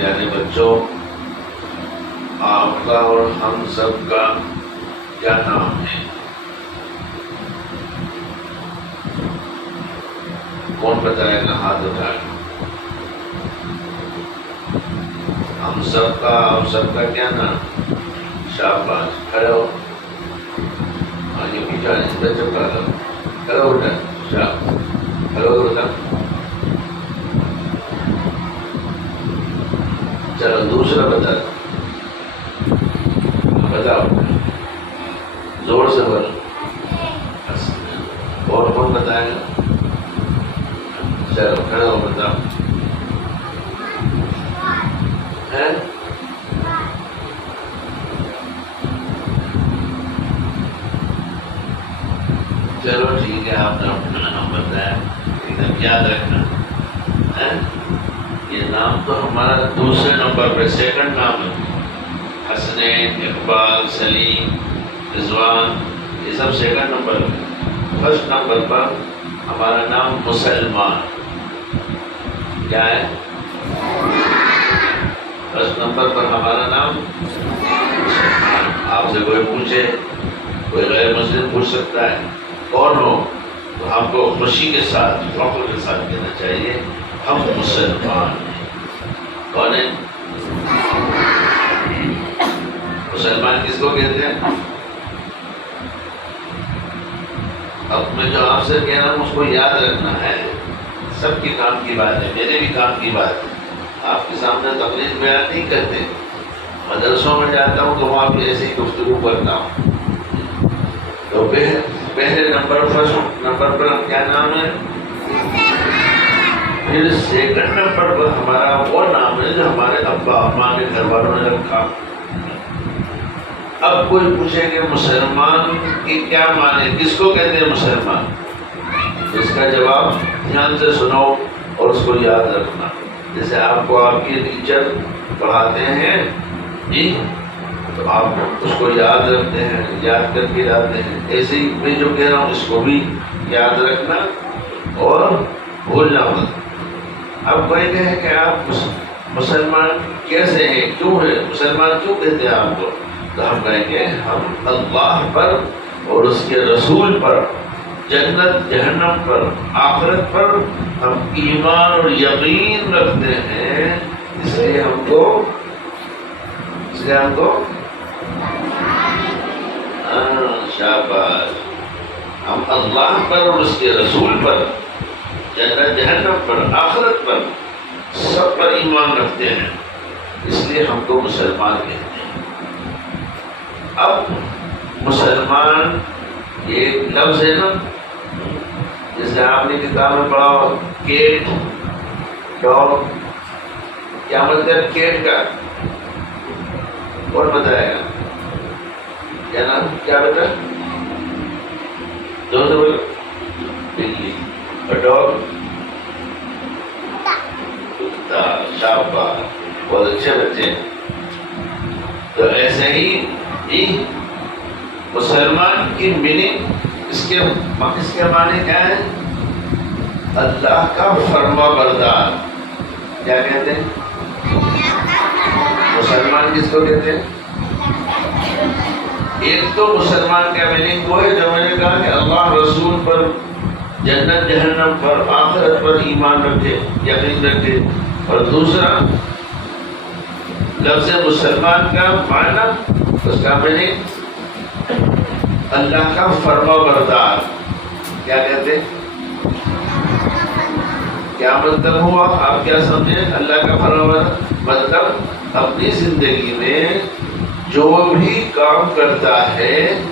پیارے بچوں، آپ کا اور ہم سب کا کیا نام ہے؟ کون بتائے گا؟ ہاتھ اٹھائے گا۔ ہم سب کا، آپ سب کا کیا نام؟ شاباش، کھڑے ہو، آگے پیچھے آنے چپکا لو، کھڑے ہو بیٹا، شاباش، کھڑے ہو بیٹا۔ چلو دوسرا بتا دو، بتاؤ زور سے بولو۔ اور کون بتائے گا؟ چلو کھڑے ہو، بتاؤ۔ چلو ٹھیک ہے، آپ نے اپنا نام بتایا، لیکن یاد رکھنا یہ نام تو ہمارا دوسرے نمبر پہ، سیکنڈ نام ہے۔ حسنین، اقبال، سلیم، رضوان، یہ سب سیکنڈ نمبر پہ۔ فرسٹ نمبر پر ہمارا نام مسلمان۔ کیا ہے؟ فرسٹ نمبر پر ہمارا نام مسلمان۔ آپ سے کوئی پوچھے، کوئی غیر مسلم پوچھ سکتا ہے کون ہو، تو ہم کو خوشی کے ساتھ، فخر کے ساتھ کہنا چاہیے ہم مسلمان ہیں۔ کون ہے؟ مسلمان کس کو کہتے ہیں؟ اب میں جو آپ سے کہہ رہا ہوں اس کو یاد رکھنا ہے، سب کے کام کی بات ہے، میرے بھی کام کی بات ہے۔ آپ کے سامنے تقریر بیان نہیں کرتے، مدرسوں میں جاتا ہوں تو وہاں بھی ایسے ہی گفتگو کرتا ہوں۔ تو پہلے نمبر، فرسٹ نمبر پر کیا نام ہے؟ پھر سیکنڈ نمبر پر ہمارا وہ نام ہے جو ہمارے ابا اماں کے گھر والوں نے رکھا۔ اب کوئی پوچھے کہ مسلمان کی کیا معنی، کس کو کہتے ہیں مسلمان؟ اس کا جواب دھیان سے سنو اور اس کو یاد رکھنا۔ جیسے آپ کو آپ کی ٹیچر پڑھاتے ہیں جی، تو آپ اس کو یاد رکھتے ہیں، یاد کر کے لاتے ہیں، ایسے ہی میں جو کہہ رہا ہوں اس کو بھی یاد رکھنا اور بھولنا مت۔ اب کوئی کہے کہ آپ مسلمان کیسے ہیں، کیوں ہے مسلمان، کیوں کہتے ہیں آپ کو؟ تو ہم کہیں گے ہم اللہ پر اور اس کے رسول پر، جنت جہنم پر، آخرت پر ہم ایمان اور یقین رکھتے ہیں، اس لیے ہم کو شاباش، ہم اللہ پر اور اس کے رسول پر، جنت جہنم پر، آخرت پر، سب پر ایمان رکھتے ہیں، اس لیے ہم کو مسلمان کہتے ہیں۔ اب مسلمان یہ ایک لفظ ہے نا، جیسے آپ نے کتاب میں پڑھا ہو کیٹ، ڈاگ، کیا مطلب کیٹ کا؟ کون بتائے گا؟ کیا نام، کیا بتا؟ دو سے بولو۔ بلی، اور ڈاگ؟ کتا، شاباش، بہت اچھے بچے۔ تو ایسے ہی مسلمان کی میننگ، اس کے معنی کیا ہے؟ اللہ کا فرما بردار۔ کیا کہتے ہیں؟ مسلمان کس کو کہتے ہیں؟ ایک تو مسلمان کا میننگ وہ ہے جو میں نے کہا کہ اللہ رسول پر، جنت جہنم پر، آخرت پر ایمان رکھے، یقین رکھے، اور دوسرا لفظ مسلمان کا معنی، اس کا میننگ اللہ کا فرما بردار۔ کیا کہتے ہیں؟ کیا مطلب ہوا؟ آپ کیا سمجھیں اللہ کا فرما بردار؟ مطلب اپنی زندگی میں جو بھی کام کرتا ہے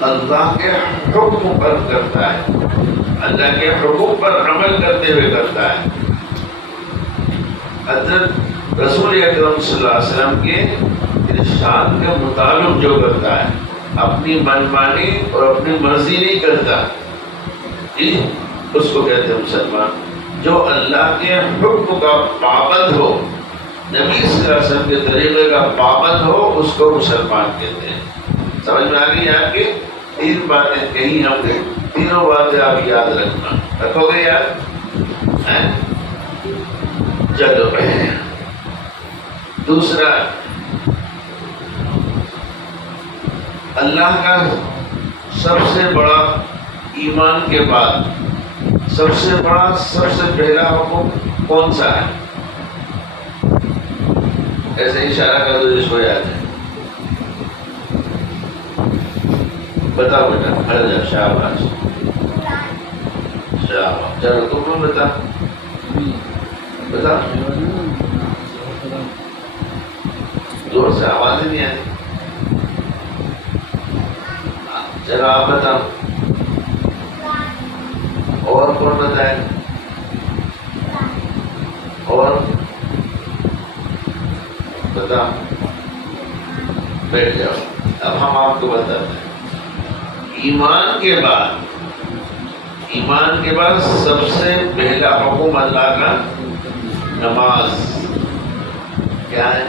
اللہ کے حکم پر کرتا ہے، اللہ کے حکم پر عمل کرتے ہوئے کرتا ہے۔ حضرت رسول اکرم صلی اللہ علیہ وسلم کے ارشاد کے مطابق جو کرتا ہے، اپنی منمانی اور اپنی مرضی نہیں کرتا، اس کو کہتے ہیں مسلمان۔ جو اللہ کے حکم کا پابند ہو، نبی صلی اللہ علیہ وسلم کے طریقے کا پابند ہو، اس کو مسلمان کہتے ہیں۔ سمجھ میں آ گئی آپ کی؟ تین باتیں کہیں ہم نے، تینوں باتیں آپ یاد رکھنا، رکھو گے یاد؟ چلو دوسرا، اللہ کا سب سے بڑا ایمان کے بعد سب سے بڑا سب سے پہلا حکم کون سا ہے؟ ایسے اشارہ کر دو جس کو یاد ہے، بتاؤ بیٹا، کھڑے جاؤ، شاباش شاباش، چلو تم بتا بتا، زور سے آواز ہی نہیں آتی، چلو آپ بتاؤ، اور کون بتائے؟ اور بتا، بیٹھ جاؤ، اب ہم آپ کو بتاتے ہیں۔ ایمان کے بعد سب سے پہلا حکم اللہ کا نماز کیا ہے؟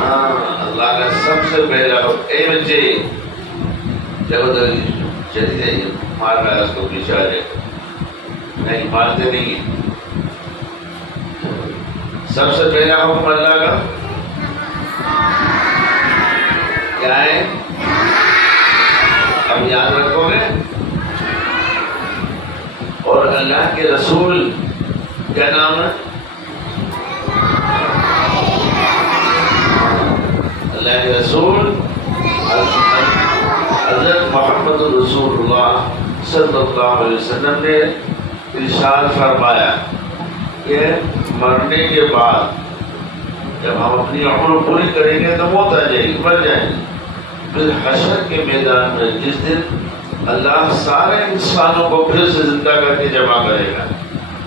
ہاں، اللہ کا سب سے پہلا حکم، اے بچے چلو چلی جائیے، مار رہا ہے اس کو، پیچھے آ جائے، نہیں مارتے نہیں ہیں۔ سب سے پہلا حکم اللہ کا کیا ہے؟ اب یاد رکھو گے؟ اور اللہ کے رسول کیا نام ہے؟ اللہ کے رسول حضرت محمد رسول اللہ صلی اللہ علیہ وسلم نے ارشاد فرمایا کہ مرنے کے بعد جب ہم اپنی عمر پوری کریں گے تو موت آ جائے گی، مر جائیں گے، پھر حشر کے میدان میں جس دن اللہ سارے انسانوں کو پھر سے زندہ کر کے جمع کرے گا،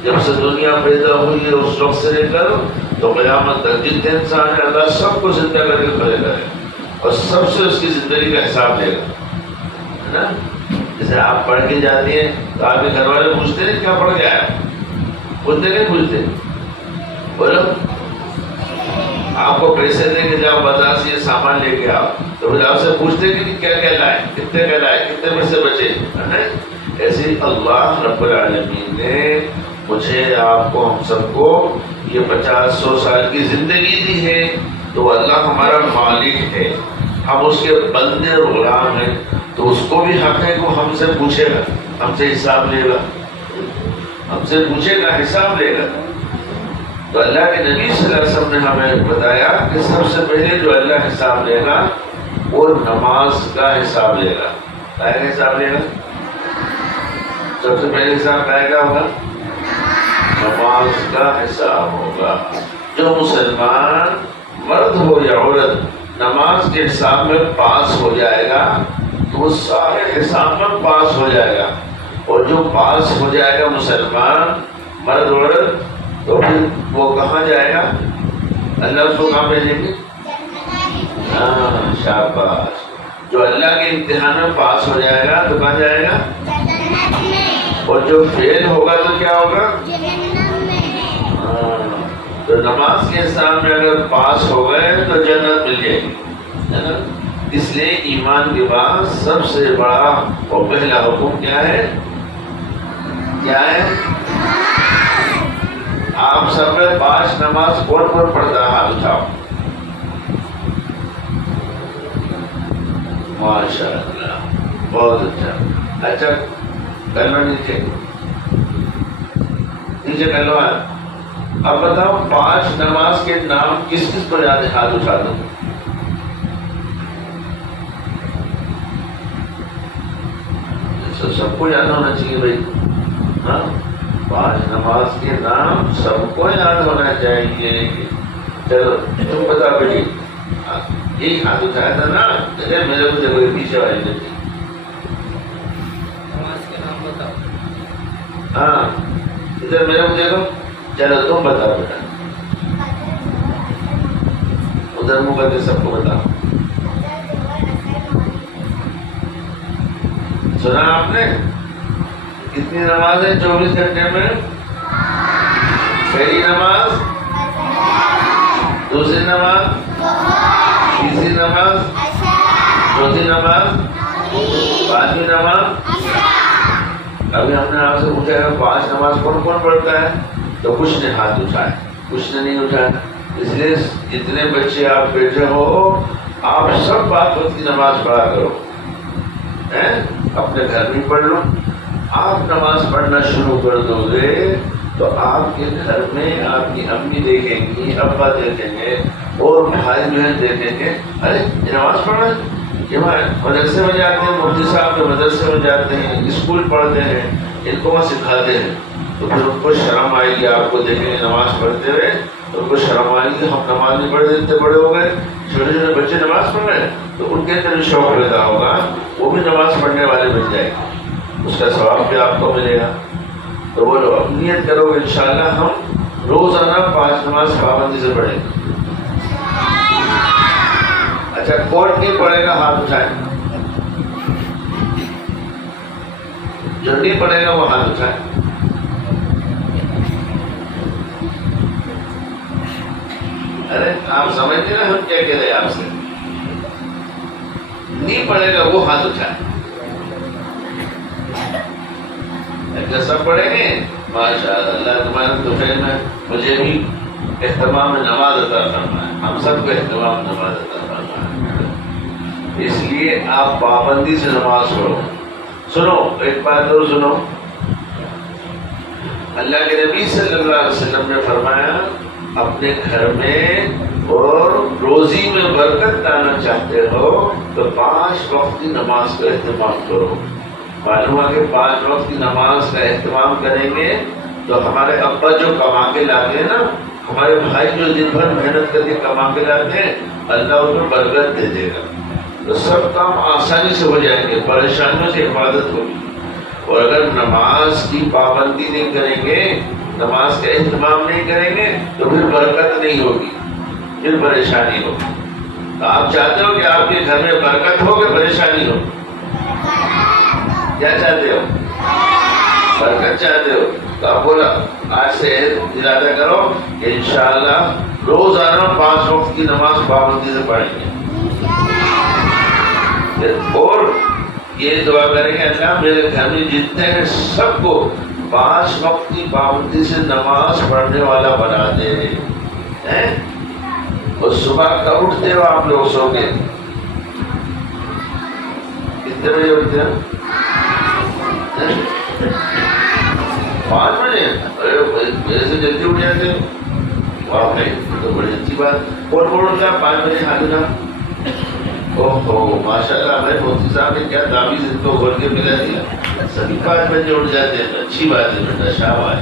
جب سے دنیا پیدا ہوئی ہے اس وقت سے لے کر تو قیامت تک جتنے انسان ہیں اللہ سب کو زندہ کر کے کھڑے کرے گا اور سب سے اس کی زندگی کا حساب لے گا، ہے نا؟ جیسے آپ پڑھ کے جاتی ہیں تو آپ کے گھر والے پوچھتے ہیں کیا پڑھ کے آیا، پوچھتے نہیں پوچھتے؟ بولو، آپ کو پیسے دیں کہ جاؤ بازار سے یہ سامان لے کے آؤ تو پھر آپ سے پوچھتے کہ کیا کیا لائے، کتنے کا لائے، کتنے پیسے بچے، ہے نا؟ ایسے اللہ رب العالمین نے مجھے، آپ کو، ہم سب کو یہ 50-100 سال کی زندگی دی ہے، تو اللہ ہمارا مالک ہے، ہم اس کے بندے اور غلام ہیں، تو اس کو بھی حق ہے کہ وہ ہم سے پوچھے گا، ہم سے حساب لے گا، ہم سے پوچھے گا، حساب لے گا۔ تو اللہ کے نبی صلی اللہ علیہ وسلم نے ہمیں بتایا کہ سب سے پہلے جو اللہ حساب لے گا وہ نماز کا حساب لے گا۔ کیا حساب لے گا؟ سب سے پہلے حساب کیا ہوگا؟ نماز کا حساب ہوگا۔ جو مسلمان مرد ہو یا عورت نماز کے حساب میں پاس ہو جائے گا تو وہ سارے حساب میں پاس ہو جائے گا، اور جو پاس ہو جائے گا مسلمان مرد عورت تو پھر وہ کہاں جائے گا؟ اللہ اس کو کہاں بھیجیں گے؟ ہاں، شاباش۔ جو اللہ کے امتحان میں پاس ہو جائے گا تو کہاں جائے گا؟ اور جو فیل ہوگا تو کیا ہوگا؟ تو نماز کے حساب میں اگر پاس ہو گئے تو جنت مل جائے گی، ہے نا؟ اس لیے ایمان کے بعد سب سے بڑا اور پہلا حکم کیا ہے؟ کیا ہے؟ آپ سب میں 5 نماز کون کون پڑھتا ہے؟ ہاتھ اٹھاؤ۔ ماشاء اللہ، بہت اچھا۔ اچھا کر لو نیچے، نیچے کر لو۔ اب بتاؤ 5 نماز کے نام کس کس کو یاد ہے؟ ہاتھ اٹھا دو۔ سب کو یاد ہونا چاہیے بھائی، ہاں، 5 نماز کے نام سب کو یاد ہونا چاہیے۔ چلو تم بتا بیٹی، یہی ہاتھ اٹھایا تھا نا، میرے کو دیکھو پیچھے والی بیٹی، نماز کے نام بتاؤ۔ ہاں ادھر میرے کو دیکھو، چلو تم بتاؤ بیٹا، ادھر منہ کر کے سب کو بتاؤ۔ سنا آپ نے؟ کتنی نماز ہے 24 گھنٹے میں؟ پہلی نماز، دوسری نماز، تیسری نماز، چوتھی نماز، 5ویں نماز۔ ابھی ہم نے آپ سے پوچھا ہے 5 نماز کون کون پڑھتا ہے؟ تو کچھ نے ہاتھ اٹھائے، کچھ نے نہیں اٹھایا۔ اس لیے جتنے بچے آپ بیٹھے ہو آپ سب 5 وقت کی نماز پڑھا کرو، اپنے گھر بھی پڑھ لو۔ آپ نماز پڑھنا شروع کر دو گے تو آپ کے گھر میں آپ کی امی دیکھیں گی، ابا دیکھیں گے، اور بھائی بہن دیکھیں گے، ارے یہ نماز پڑھنا یہ مدرسے میں جاتے ہیں، مفتی صاحب کے مدرسے میں جاتے ہیں، اسکول پڑھتے ہیں، ان کو وہاں سکھاتے ہیں، تو پھر ان کو شرم آئے گی، آپ کو دیکھیں گے نماز پڑھتے ہوئے تو ان کو شرم آئے گی، ہم نماز نہیں پڑھتے اتنے بڑے ہو گئے، چھوٹے چھوٹے بچے نماز پڑھ رہے ہیں، تو ان کے اندر بھی شوق پیدا ہوگا، وہ بھی نماز پڑھنے والے بن جائیں گے، اس کا ثواب بھی آپ کو ملے گا۔ تو بولو اب نیت کرو گے انشاءاللہ ہم روزانہ 5 نماز پابندی سے پڑھیں گے۔ اچھا کون نہیں پڑھے گا ہاتھ اٹھائیں، جو نہیں پڑھے گا وہ ہاتھ اٹھائیں۔ ارے آپ سمجھتے نا ہم کیا کہہ رہے ہیں آپ سے، نہیں پڑھے گا وہ ہاتھ اٹھائیں۔ سب پڑھیں گے ماشاء اللہ، تمہارے دوپہر میں مجھے بھی اہتمام نماز عطا فرمائے، ہم سب کو اہتمام نماز عطا فرمائے۔ اس لیے آپ پابندی سے نماز پڑھو۔ سنو ایک بات اور سنو، اللہ کے نبی صلی اللہ علیہ وسلم نے فرمایا اپنے گھر میں اور روزی میں برکت لانا چاہتے ہو تو 5 وقت کی نماز کا اہتمام کرو۔ معلوم ہے کہ 5 وقت کی نماز کا اہتمام کریں گے تو ہمارے ابا جو کما کے لاتے ہیں نا، ہمارے بھائی جو دن بھر محنت کر کے کما کے لاتے ہیں، اللہ ان میں برکت دے دے گا، تو سب کام آسانی سے ہو جائیں گے، پریشانیوں سے حفاظت ہوگی۔ اور اگر نماز کی پابندی نہیں کریں گے، نماز کا اہتمام نہیں کریں گے تو پھر برکت نہیں ہوگی، پھر پریشانی ہوگی۔ تو آپ چاہتے ہو کہ آپ کے گھر میں برکت ہو کہ پریشانی ہو؟ کیا چاہتے ہو؟ برکت چاہتے ہو؟ تو آپ بولا آج سے ارادہ کرو کہ انشاءاللہ روزانہ 5 وقت کی نماز پابندی سے پڑھیں گے، اور یہ دعا کریں گے اللہ میرے گھر میں جتنے ہیں سب کو 5 وقت کی پابندی سے نماز پڑھنے والا بنا دے۔ اور صبح کب اٹھتے ہو آپ لوگ سو کے؟ کتنے بجے اٹھتے ہیں؟ 5 بجے؟ ارے میرے سے جلدی اٹھ جاتے ہیں، واہ بھائی تو بڑی اچھی بات۔ کون کون اٹھتا ہے 5 بجے؟ ہاتھ اٹھا۔ اوہو ماشاء اللہ، ہمارے مفتی صاحب نے کیا تعویذ ان کو کھول کے ملا دیا، سبھی 5 بجے اٹھ جاتے ہیں، اچھی بات ہے بیٹا، شاباش۔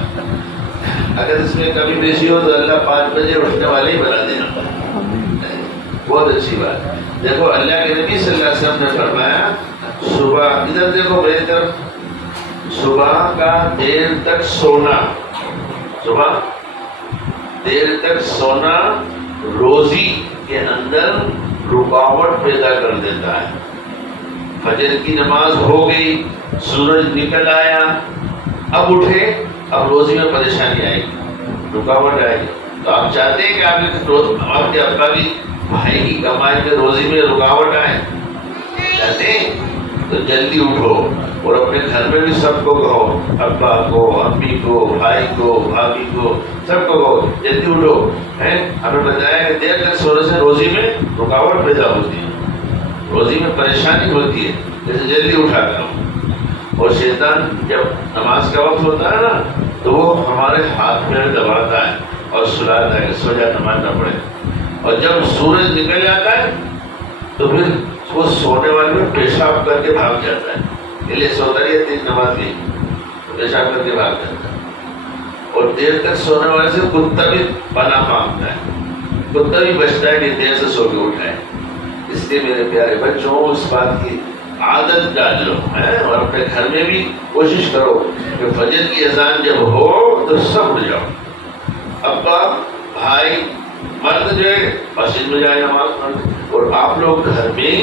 اگر اس میں کمی بیشی ہو تو اللہ 5 بجے اٹھنے والے ہی بنا دینا، بہت اچھی بات۔ دیکھو اللہ کے نبی صلی اللہ علیہ وسلم نے فرمایا صبح، ادھر دیکھو میری طرف، صبح کا دیر تک سونا، صبح دیر تک سونا روزی کے اندر رکاوٹ پیدا کر دیتا ہے۔ فجر کی نماز ہو گئی، سورج نکل آیا، اب اٹھے، اب روزی میں پریشانی آئے گی، رکاوٹ آئے گی۔ تو آپ چاہتے ہیں کہ آپ کے ابا بھی بھائی کی کمائی میں روزی میں رکاوٹ آئے؟ چاہتے ہیں تو جلدی اٹھو، اور اپنے گھر میں بھی سب کو کہو، ابا کو، امی کو، بھائی کو، بھابھی کو، سب کو کہو جلدی اٹھو۔ ہمیں بتایا کہ دیر تک سونے سے روزی میں رکاوٹ پیدا ہوتی ہے، روزی میں پریشانی ہوتی ہے، جیسے جلدی اٹھا کرو۔ اور شیطان جب نماز کا وقت ہوتا ہے نا تو وہ ہمارے ہاتھ پیر دباتا ہے اور سلاتا ہے کہ سو جا، نماز نہ پڑھے۔ اور جب سورج نکل جاتا ہے تو پھر وہ سونے والے میں پیشاب کر کے بھاگ جاتا ہے، اس لیے سوتا رہی ہے 3 نماز کی، پیشاب کر کے بھاگ جاتا ہے۔ اور دیر تک سونے والے سے کتا بھی پناہ مانگتا ہے، کتا بھی بچتا ہے کہ دیر سے سو کے اٹھائے۔ اس لیے میرے پیارے بچوں اس بات کی عادت ڈال لو، اور اپنے گھر میں بھی کوشش کرو کہ فجر کی اذان جب ہو تو سب اٹھ جاؤ، ابا، بھائی، مرد جو ہے مسجد میں جائے نماز پڑھنے، اور آپ لوگ گھر میں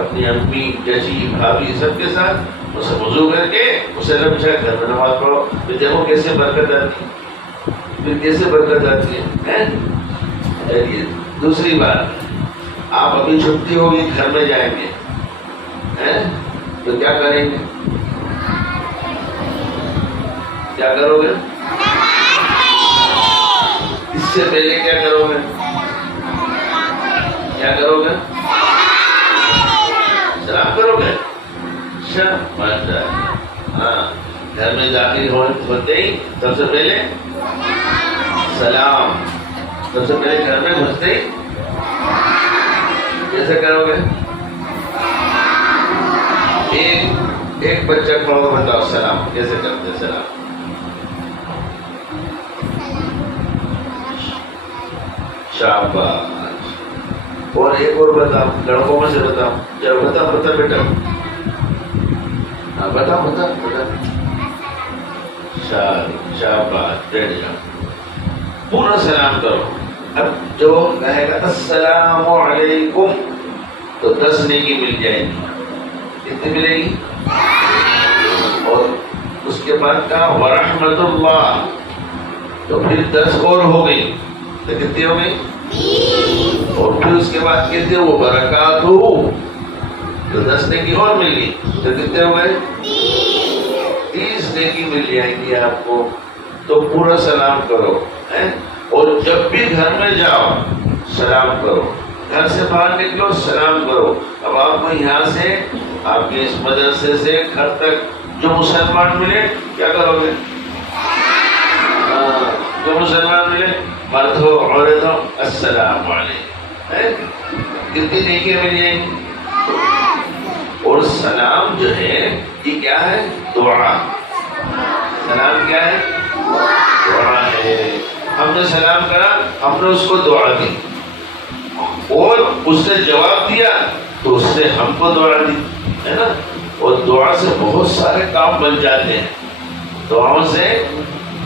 اپنی امی، چچی، بھابھی سب کے ساتھ اسے وضو کر کے اسے بچا گھر میں نماز پڑھو، پھر دیکھو کیسے برکت آتی ہے، پھر کیسے برکت آتی ہے۔ دوسری بات، آپ ابھی چھٹی ہوگی گھر میں جائیں گے تو کیا کریں گے؟ کیا کرو گے؟ اس سے پہلے کیا کرو گے؟ کیا کرو گے؟ سلام کرو گے؟ اچھا ماشاء اللہ. ہاں گھر میں داخل ہوتے ہی سب سے پہلے سلام. سب سے پہلے گھر میں گھستے ہی کیسے کرو گے؟ ایک بچہ کھڑا ہو بتاؤ سلام کیسے کرتے؟ سلام شاباش. اور ایک اور بتاؤ لڑکوں میں سے بتاؤ. چلو بتا بیٹا. ہاں بتا. شاباش بیٹھ جاؤ. پورا سلام کرو. اب جو کہے گا السلام علیکم تو 10 نیکی مل جائے گی. کتنی ملے گی؟ اور اس کے بعد کہا ورحمت اللہ تو پھر 10 اور ہو گئی تو کتنی ہو گئی؟ اور پھر اس کے بعد کہتے وہ برکات ہو تو 10 نیکی اور مل گئی تو کتنے ہو گئے؟ 30 نیکی مل جائیں گی آپ کو. تو پورا سلام کرو. اور جب بھی گھر میں جاؤ سلام کرو. گھر سے باہر نکلو سلام کرو. اب آپ کو یہاں سے آپ کے اس مدرسے سے گھر تک جو مسلمان ملے کیا کرو گے؟ جو مسلمان ملے مرد ہو عورت ہو السلام علیکم. کتنی نیکی مل جائیں گی. اور سلام جو ہے یہ کیا ہے؟ دعا. سلام کیا ہے؟ دعا ہے. ہم نے سلام کرا ہم نے اس کو دعا دی اور اس نے جواب دیا تو اس سے ہم کو دعا دی ہے نا. اور دعا سے بہت سارے کام بن جاتے ہیں. دعاؤں سے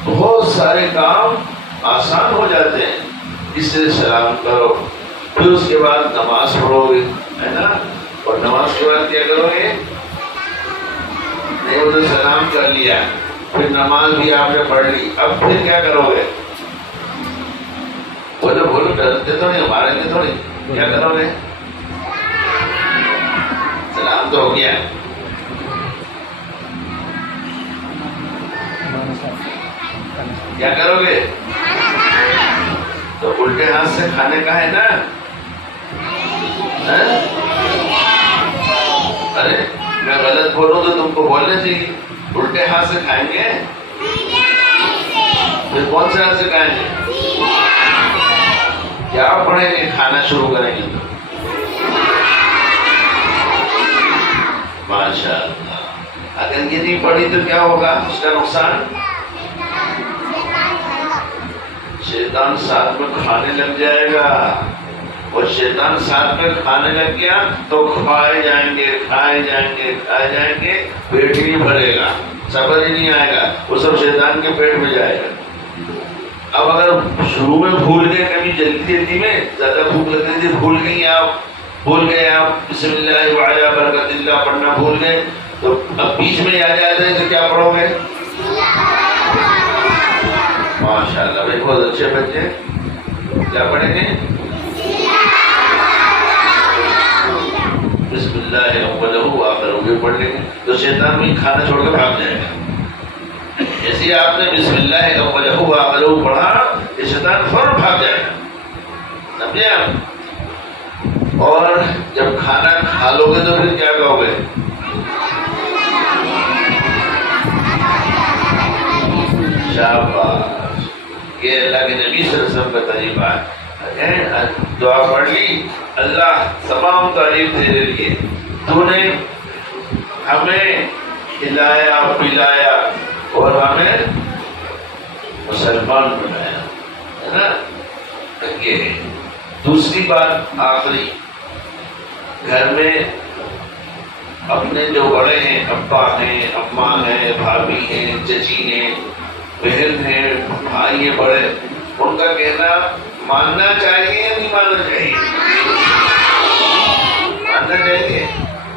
بہت سارے کام آسان ہو جاتے ہیں. اس سے سلام کرو. پھر اس کے بعد نماز پڑھو گے ہے نا. اور نماز کے بعد کیا کرو گے؟ نہیں وہ تو سلام کر لیا پھر نماز بھی آپ نے پڑھ لی. اب پھر کیا کرو گے؟ بولو ڈرتے تو نہیں ماریں گے تو نہیں. کیا کرو گے؟ سلام تو ہو گیا. کیا کرو گے؟ تو الٹے ہاتھ سے کھانے کا ہے نا. ارے میں غلط بولوں تو تم کو بولنا چاہیے. الٹے ہاتھ سے کھائیں گے پھر کون سے ہاتھ سے کھائیں گے؟ کیا پڑھیں گے؟ کھانا شروع کریں گے تو ماشاء اللہ. اگر یہ نہیں پڑھی تو کیا ہوگا؟ اس کا نقصان شیطان ساتھ میں کھانے لگ جائے گا. اور شیطان ساتھ میں کھانے لگ گیا تو کھائے جائیں گے پیٹ ہی نہیں بھرے گا. صبر ہی نہیں آئے گا. وہ سب شیطان کے پیٹ میں جائے گا. اب اگر شروع میں بھول گئے کبھی جلدی میں زیادہ بھوک لگتی تھی بھول گئے آپ بسم اللہ وعلی برکت اللہ پڑھنا بھول گئے تو اب بیچ میں یاد آ جائے تو کیا پڑھو گے؟ ماشاء اللہ بھائی بہت اچھے بچے. کیا پڑھیں گے؟ بسم اللہ اولہ وآخرہ یہ پڑھ لیں گے تو شیطان بھی کھانا چھوڑ کے بھاگ جائے گا. جیسے آپ نے بسم اللہ اولہ وآخرہ پڑھا یہ شیطان فوراً بھاگ جائے گا. سمجھے آپ؟ اور جب کھانا کھا لو گے تو پھر کیا کہو گے؟ شاباش. یہ اللہ کے نبی صلی اللہ علیہ وسلم کا تجربہ ہے. دعا پڑھ لی اللہ تمام تعریف تیرے لیے. تو نے ہمیں کھلایا پلایا اور ہمیں مسلمان بنایا ہے نا. یہ ہے. دوسری بات آخری گھر میں اپنے جو بڑے ہیں ابا ہیں اماں ہیں بھابھی ہیں چچی ہیں بہن ہیں بھائی ہیں بڑے ان کا کہنا ماننا چاہیے یا نہیں ماننا چاہیے؟ ماننا چاہیے.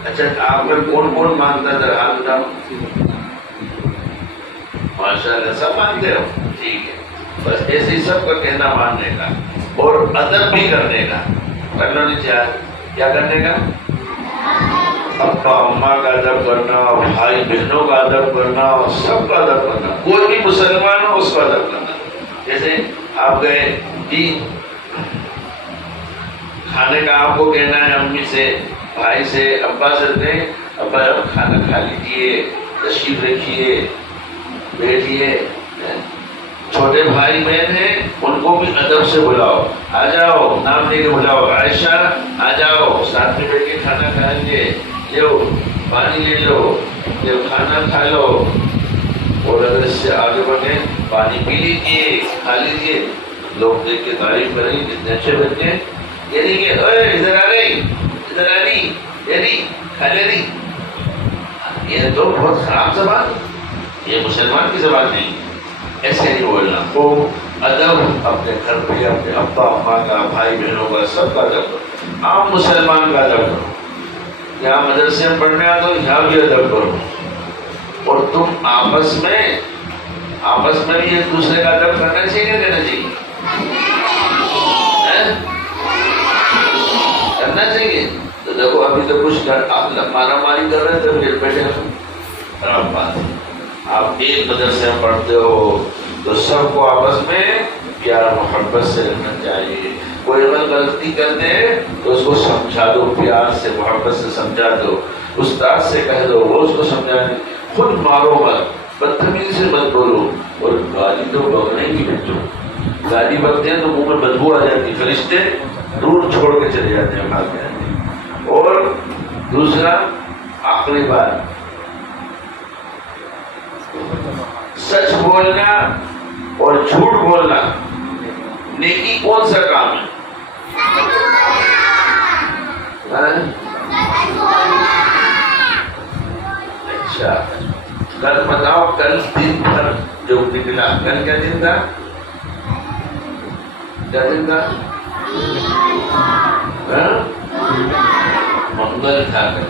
اچھا آپ میں کون مانتا ہے ہاتھ اٹھاؤ. ماشاء اللہ سب مانتے ہو. ٹھیک ہے. بس ایسے ہی سب کا کہنا ماننے کا اور ادب بھی کرنے کا. کرنا نہیں چاہیے. کیا کرنے کا؟ ابا اماں کا ادب کرنا بھائی بہنوں کا ادب کرنا سب کا ادب کرنا. کوئی بھی مسلمان ہو اس کا ادب کرنا. جیسے آپ گئے جی کھانے کا آپ کو کہنا ہے امی سے، بھائی سے، ابا سے نہیں، ابا کھانا کھا لیجیے، تشریف رکھیے، بیٹھیے۔ چھوٹے بھائی بہن ہیں ان کو بھی ادب سے بلاؤ، آ جاؤ، نام لے کے بلاؤ، عائشہ آ جاؤ، ساتھ میں بیٹھ کے کھانا کھائیں گے، لو پانی لے لو، کھانا کھا لو۔ اور اگر اس سے آگے بڑھیں پانی پی لیجیے، کھا لیجیے، لوگ دیکھ کے تعریف کریں گے کتنے اچھے بچے ہیں، یہ نہیں کہ اے ادھر آ گئی، ادھر آ رہی، یہ نہیں کھا لے رہی۔ یہ تو بہت خراب زبان، یہ مسلمان کی زبان نہیں، ایسے نہیں بولنا۔ خوب ادب اپنے گھر پہ اپنے ابا اماں کا، بھائی بہنوں کا، سب کا ادب کرو، عام مسلمان کا ادب کرو۔ یہاں مدرسے میں پڑھنے آ تو یہاں بھی ادب کرو، اور تم آپس میں بھی ایک دوسرے کا ادب کرنا چاہیے، کیا کرنا چاہیے؟ کرنا چاہیے۔ تو دیکھو ابھی تو کچھ آپ مارا ماری کر رہے تھے، بیٹھے خراب بات ہے۔ آپ ایک مدرسے میں پڑھتے ہو تو سب کو آپس میں پیار محبت سے رکھنا چاہیے۔ کوئی اگر غلطی کرتے تو اس کو سمجھا دو، پیار سے محبت سے سمجھا دو، استاد سے کہہ دو، وہ اس کو سمجھا دے۔ خود مارو مت، بدتمیزی سے مت بولو، اور گالی تو بکنے کی بچوں، گالی بکتے ہیں تو منہ میں بدبو آ جاتی، فرشتے دور چھوڑ کے چلے جاتے ہیں، بھاگ جاتے ہیں۔ اور دوسرا آخری بات، سچ بولنا اور جھوٹ بولنا نیکی کون سا کام ہے؟ اچھا کل بتاؤ، کل دن بھر جو نکلا، کل کیا دن تھا؟ کیا دن تھا؟ منگل تھا کل۔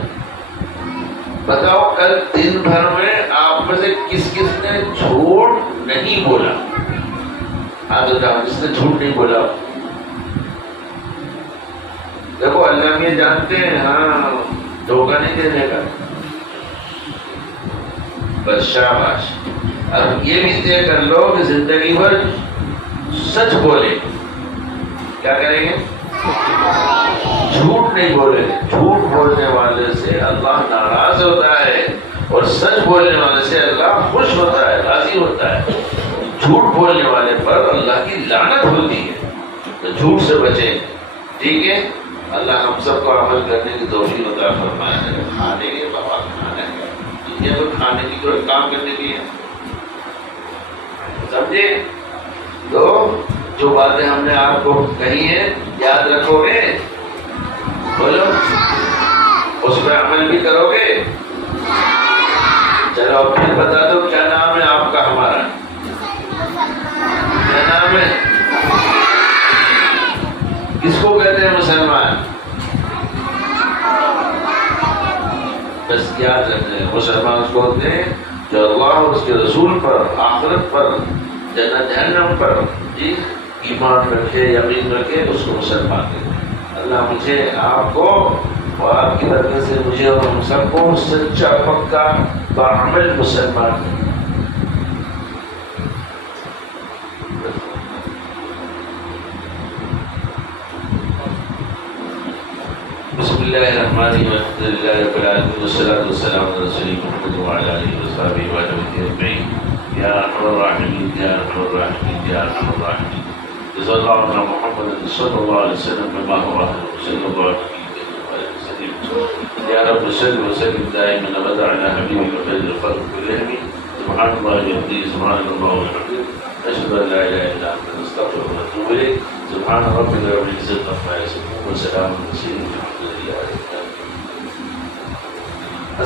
بتاؤ کل دن بھر میں آپ میں سے کس کس نے جھوٹ نہیں بولا؟ ہاتھ اٹھاؤ جس نے جھوٹ نہیں بولا۔ دیکھو اللہ میں جانتے ہیں، ہاں دھوکہ نہیں دینے کا، بس شاباش۔ اب یہ بھی طے کر لو کہ زندگی بھر سچ بولے، کیا کریں گے؟ جھوٹ نہیں بولے گے۔ جھوٹ بولنے والے سے اللہ ناراض ہوتا ہے، اور سچ بولنے والے سے اللہ خوش ہوتا ہے، راضی ہوتا ہے۔ جھوٹ بولنے والے پر اللہ کی لعنت ہوتی ہے، تو جھوٹ سے بچیں، ٹھیک ہے؟ اللہ ہم سب کو عمل کرنے کی توفیق عطا فرمائے۔ کھانے کے بابا کھانا ہے، یہ تو کھانے کی کوئی کام کرنے کی ہے، سمجھے؟ تو جو باتیں ہم نے آپ کو کہی ہیں یاد رکھو گے، بولو اس پہ عمل بھی کرو گے؟ چلو پھر بتا دو کیا نام ہے آپ کا؟ ہمارا کیا نام ہے؟ کس کو کہتے ہیں مسلمان؟ بس یاد رکھیں، مسلمان اس کو ہوتے ہیں جو اللہ اور اس کے رسول پر، آخرت پر، جنت جہنم پر جی ایمان رکھے، یقین رکھے، اس کو مسلمان کہتے ہیں۔ اللہ مجھے، آپ کو اور آپ کی برکت سے مجھے اور ہم سب کو سچا پکا باعمل مسلمان ہے۔ بسم اللہ الرحمن الرحیم، الحمد للہ رب العالمین، والصلاۃ والسلام علی رسول محمد وعلی آلہ وصحبہ اجمعین۔ یا ارحم الراحمین، یا ارحم الراحمین، یا ارحم الراحمین، جزا اللہ عنا محمد صلی اللہ علیہ وسلم بما هو اهل صلی اللہ علیہ وسلم۔ یا رب صل وسلم دائما ابدا علی حبیبک خیر الخلق کلہم۔ سبحان اللہ وبحمدہ، سبحان اللہ وبحمدہ، اشهد ان لا اله الا انت، نستغفرک ونتوب الیک۔ سبحان ربک رب العزة عما یصفون، وسلام علی المرسلین، والحمد للہ رب العالمین۔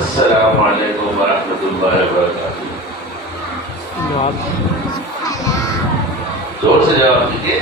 السلام علیکم ورحمۃ اللہ وبرکاتہ۔ زور سے جواب دیجیے۔